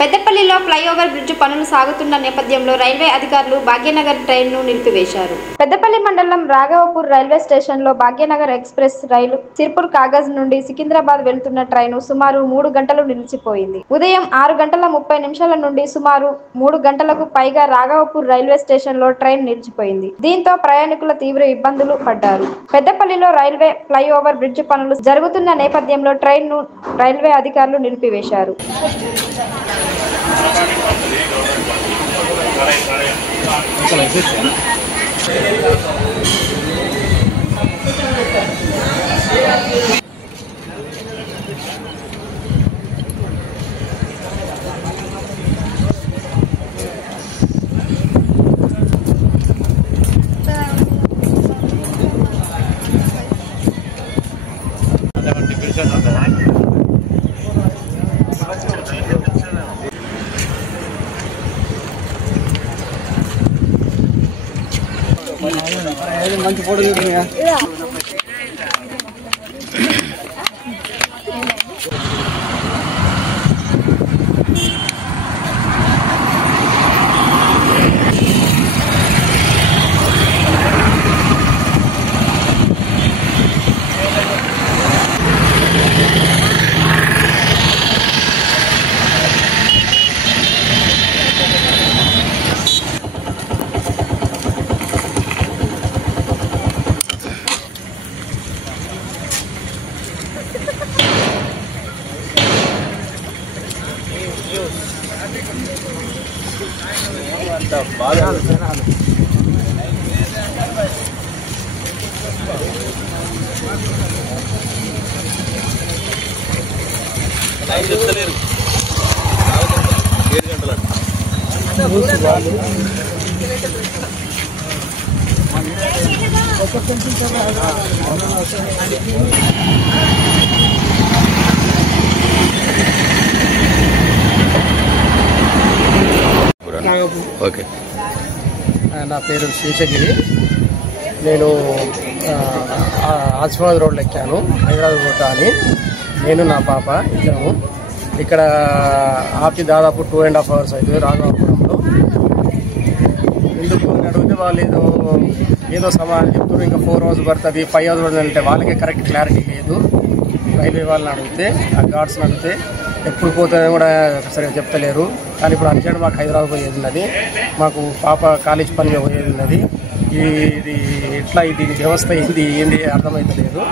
పెద్దపల్లిలో flyover bridge పనులు సాగుతున్న నేపథ్యంలో రైల్వే అధికారులు భాగ్యనగర్ ట్రైన్ను నిలిపివేశారు. పెద్దపల్లి మండలం రాఘవపూర్ రైల్వే స్టేషన్లో భాగ్యనగర్ ఎక్స్ప్రెస్ రైలు సిర్పూర్ కాగజ్ నుండి సికింద్రాబాద్ వెళ్తున్న ట్రైను సుమారు 3 గంటలు నిలిచిపోయింది. ఉదయం 6:30 నుండి సుమారు 3 గంటలకు పైగా రాఘవపూర్ రైల్వే స్టేషన్లో ట్రైన్ నిలిచిపోయింది. దీంతో ప్రయాణికులు తీవ్ర ఇబ్బందులు పడ్డారు. పెద్దపల్లిలో రైల్వే ఫ్లైఓవర్ బ్రిడ్జ్ పనులు జరుగుతున్న నేపథ్యంలో ట్రైన్ను రైల్వే అధికారులు నిలిపివేశారు. మంచి ఫోటో తీసుకున్నా ఓకే. నా పేరు శేషగిరి. నేను ఆసిఫాబాద్ రోడ్లో ఎక్కాను. హైదరాబాద్ పోతా అని నేను నా పాప ఇద్దరము ఇక్కడ ఆపి దాదాపు 2.5 hours అవుతుంది రాఘవాపురంలో. ఎందుకు అని అడిగితే వాళ్ళు ఏదో సమాధానం చెప్తున్నారు. ఇంకా 4 hours పడుతుంది, 5 hours పడుతుంది అంటే వాళ్ళకే కరెక్ట్ క్లారిటీ లేదు. రైల్వే వాళ్ళని అడిగితే, ఆ గార్డ్స్ని అడిగితే ఎప్పుడు పోతుందని కూడా సరిగ్గా చెప్తలేరు. కానీ ఇప్పుడు అర్జెంట్ మాకు హైదరాబాద్ పోయేది ఉన్నది, మాకు పాప కాలేజ్ పని పోయేది ఉన్నది. ఇది ఎట్లా దీని వ్యవస్థ ఏంది అర్థమవుతలేదు.